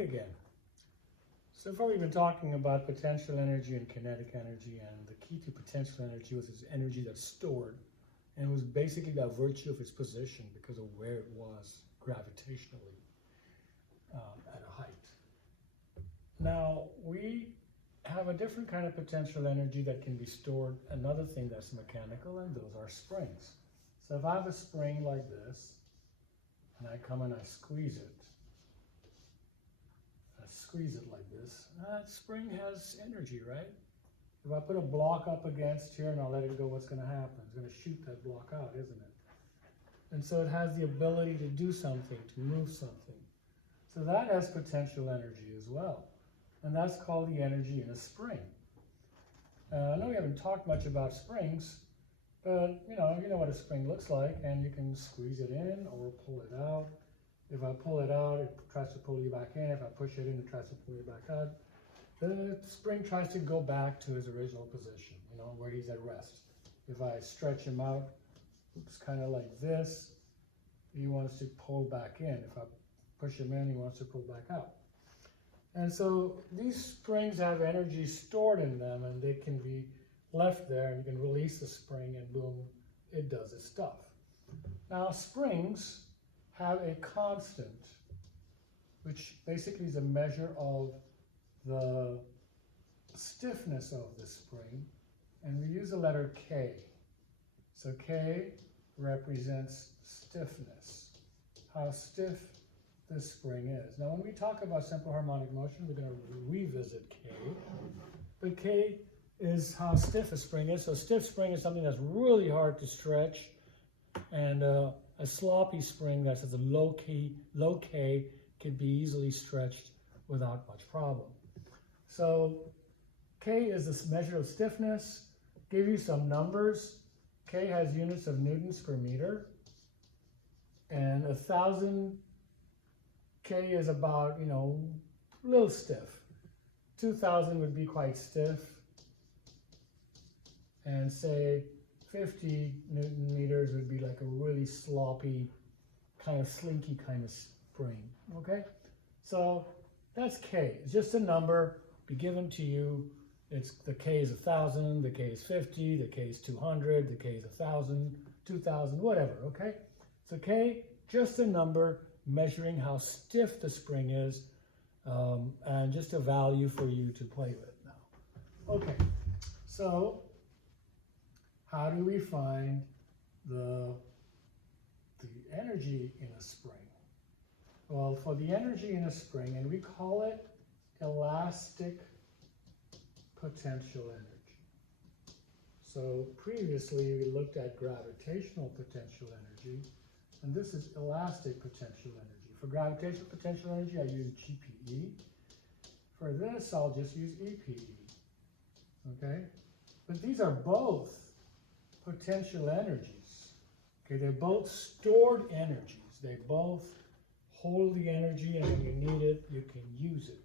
Okay, again. So far we've been talking about potential energy and kinetic energy, and the key to potential energy was its energy that's stored, and it was basically by virtue of its position because of where it was gravitationally at a height. Now, we have a different kind of potential energy that can be stored, another thing that's mechanical, and those are springs. So if I have a spring like this, and I come and I squeeze it like this, that spring has energy, right? If I put a block up against here and I'll let it go, what's going to happen? It's going to shoot that block out, isn't it? And so it has the ability to do something, to move something. So that has potential energy as well. And that's called the energy in a spring. I know we haven't talked much about springs, but you know what a spring looks like, and you can squeeze it in or pull it out. If I pull it out, it tries to pull you back in. If I push it in, it tries to pull you back out. The spring tries to go back to his original position, where he's at rest. If I stretch him out, it's kind of like this, he wants to pull back in. If I push him in, he wants to pull back out. And so these springs have energy stored in them, and they can be left there, and you can release the spring, and boom, it does its stuff. Now, springs have a constant, which basically is a measure of the stiffness of the spring, and we use the letter K. So K represents stiffness, how stiff the spring is. Now, when we talk about simple harmonic motion, we're going to revisit K, but K is how stiff a spring is. So a stiff spring is something that's really hard to stretch, and a sloppy spring that's at a low K can be easily stretched without much problem. So K is this measure of stiffness. Give you some numbers. K has units of newtons per meter, and 1,000 K is about, a little stiff. 2,000 would be quite stiff, and say 50 Newton meters would be like a really sloppy, kind of slinky kind of spring, okay? So that's K. It's just a number be given to you. The K is 1,000, the K is 50, the K is 200, the K is 1,000, 2,000, whatever, okay? So K, just a number measuring how stiff the spring is, and just a value for you to play with now. Okay, so how do we find the energy in a spring? Well, for the energy in a spring, and we call it elastic potential energy. So previously we looked at gravitational potential energy, and this is elastic potential energy. For gravitational potential energy, I use GPE. For this, I'll just use EPE, okay? But these are both potential energies, okay? They're both stored energies. They both hold the energy, and when you need it, you can use it.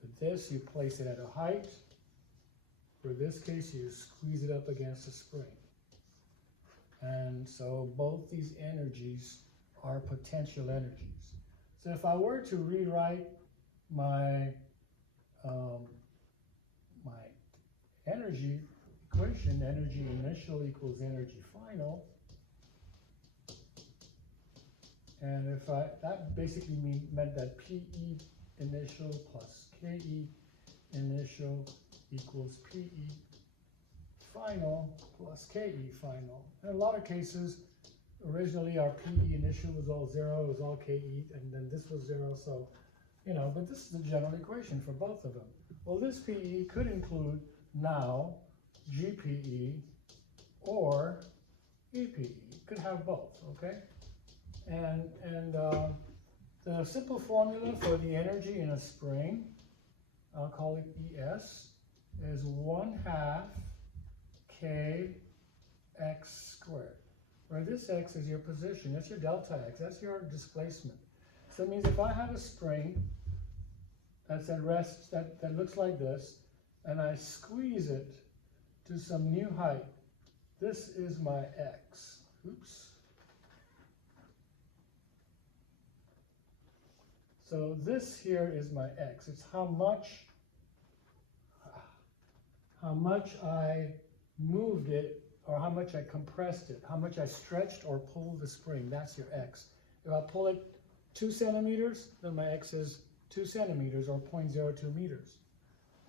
For this, you place it at a height. For this case, you squeeze it up against a spring. And so both these energies are potential energies. So if I were to rewrite my my energy equation, energy initial equals energy final, and if that basically meant that PE initial plus KE initial equals PE final plus KE final. In a lot of cases, originally our PE initial was all 0, it was all KE, and then this was 0, so, but this is the general equation for both of them. Well, this PE could include now GPE or EPE. It could have both, okay? And the simple formula for the energy in a spring, I'll call it ES, is 1/2 kx squared, where this x is your position, that's your delta x, that's your displacement. So it means if I have a spring that's at rest, that looks like this, and I squeeze it to some new height, this is my x. Oops. So this here is my X. It's how much I moved it, or how much I compressed it, how much I stretched or pulled the spring. That's your X. If I pull it 2 centimeters, then my X is 2 centimeters or 0.02 meters.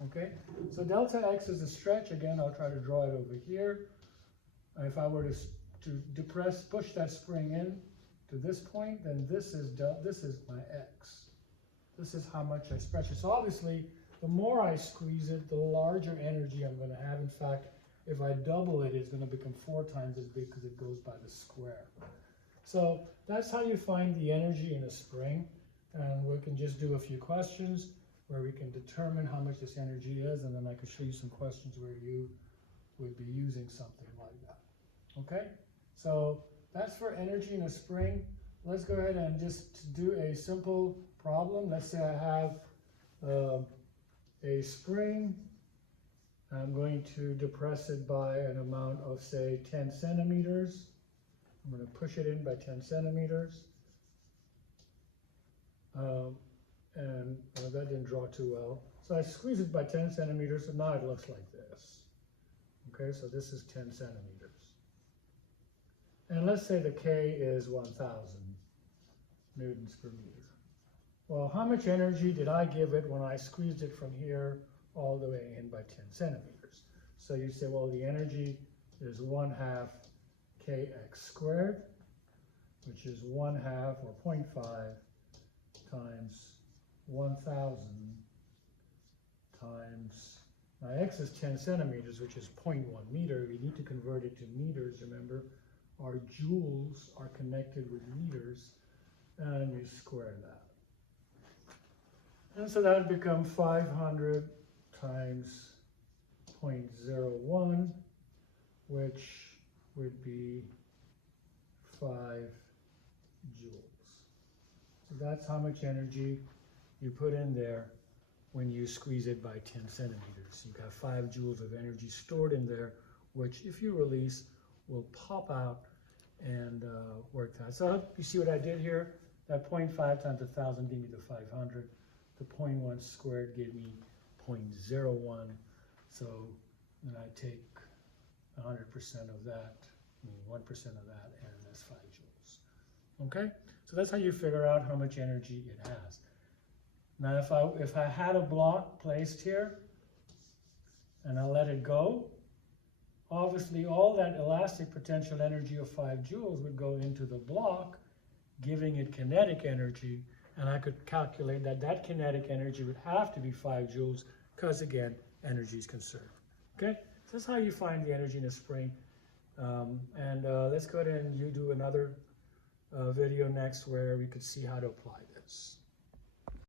Okay, so delta X is a stretch. Again, I'll try to draw it over here. If I were to push that spring in to this point, then this is my X. This is how much I stretch it. So obviously, the more I squeeze it, the larger energy I'm going to have. In fact, if I double it, it's going to become 4 times as big because it goes by the square. So that's how you find the energy in a spring. And we can just do a few questions where we can determine how much this energy is, and then I can show you some questions where you would be using something like that. Okay? So that's for energy in a spring. Let's go ahead and just do a simple problem. Let's say I have a spring. I'm going to depress it by an amount of, say, 10 centimeters. I'm going to push it in by 10 centimeters. And that didn't draw too well. So I squeeze it by 10 centimeters, so now it looks like this. Okay, so this is 10 centimeters. And let's say the K is 1,000 newtons per meter. Well, how much energy did I give it when I squeezed it from here all the way in by 10 centimeters? So you say, well, the energy is 1/2 kx squared, which is 1/2 or 0.5 times 1,000 times, my X is 10 centimeters, which is 0.1 meter. We need to convert it to meters. Remember, our joules are connected with meters, and you square that. And so that would become 500 times 0.01, which would be 5 joules. So that's how much energy you put in there when you squeeze it by 10 centimeters. You've got 5 joules of energy stored in there, which if you release will pop out and work that. So you see what I did here? That 0.5 times 1,000 gave me the 500. The 0.1 squared gave me 0.01. So then I take 100% of that, 1% of that, and that's 5 joules. Okay? So that's how you figure out how much energy it has. Now if I had a block placed here and I let it go, obviously all that elastic potential energy of 5 joules would go into the block, giving it kinetic energy, and I could calculate that that kinetic energy would have to be 5 joules because, again, energy is conserved. Okay? So that's how you find the energy in a spring. Let's go ahead and you do another video next where we could see how to apply this.